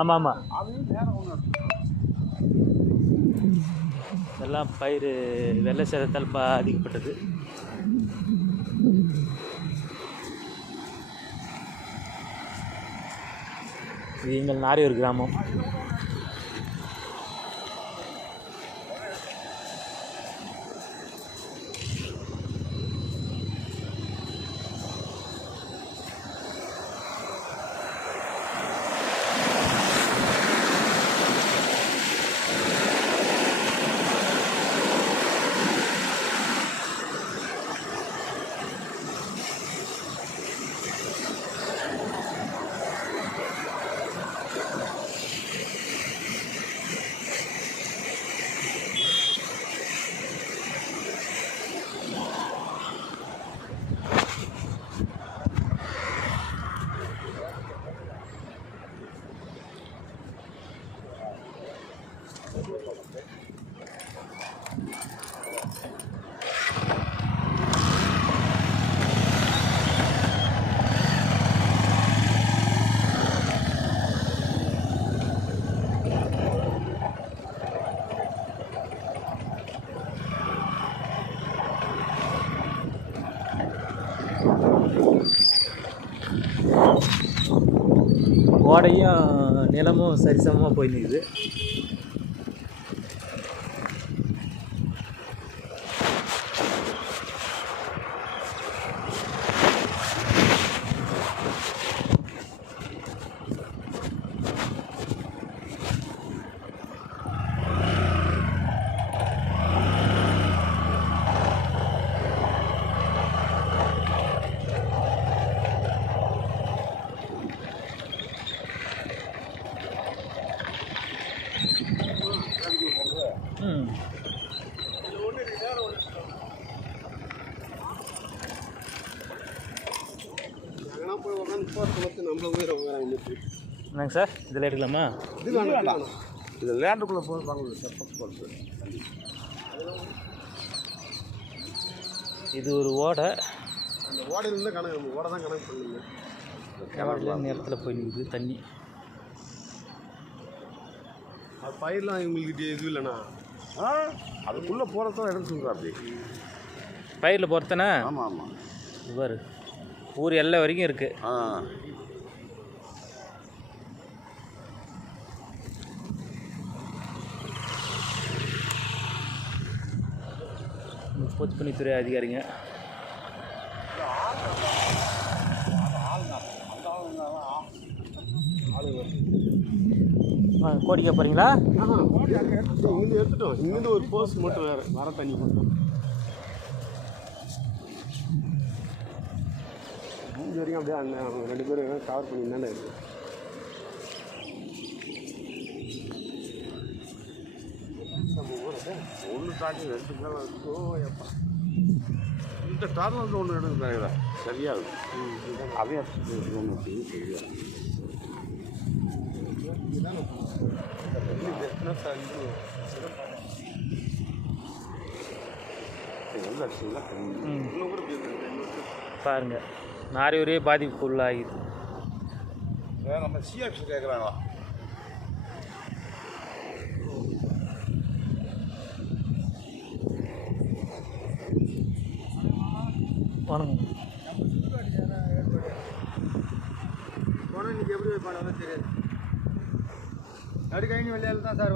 ஆமாம் ஆமாம், இதெல்லாம் பயிர் வெள்ளை சேதத்தால் பாதிக்கப்பட்டது. இது எங்கள் நாரையூர் கிராமம். ஓடையும் நிலமும் சரிசமமாக போய் நிற்குது. என்னங்க சார், இதில் எடுக்கலாமா? இது லேண்டுக்குள்ளே போய் இது ஒரு ஓடை. அந்த ஓடையிலேருந்து கணக்கு, நம்ம ஓடை தான் கணக்கு பண்ணுங்க. ஓடையில் நேரத்தில் போய் நிற்குது தண்ணி. அது பயிரெலாம் இவங்கள்கிட்ட எதுவும் இல்லைண்ணா, அதுக்குள்ளே போகிறதான் எடுத்து சொல்கிறா. அப்படி பயிரில் பொறுத்தனா? ஆமாம் ஆமாம், இவர் ஊர் எல்லை வரைக்கும் இருக்குது. பொதுப்பணித்துறை அதிகாரிங்க. கோடிக்க போகிறீங்களா? இங்கேருந்து எடுத்துட்டோம். இங்கேருந்து ஒரு போஸ்ட் மட்டும் வேறு வர தண்ணி மட்டும் இது வரைக்கும் அப்படியே அந்த அவங்க 2 பேரும் கவர் பண்ணி தானே இருக்குது. ஒன்று தாண்டி 2 மேலே இருக்கும். எப்பா இந்த டார்னல் ஒன்று எடுக்கிறாங்க, சரியாக இருக்கும். அதே ஒன்று சரியாக பாருங்க, நாரையூரே பாதிப்புக்குள்ளாகிது. நம்ம சிஎஃப்சி கேட்குறாங்களா? வணக்கம். போனால் இன்றைக்கி எப்படி பண்ணாலும் தெரியாது. நடுக்கைன்னு வெளியால் தான் சார்.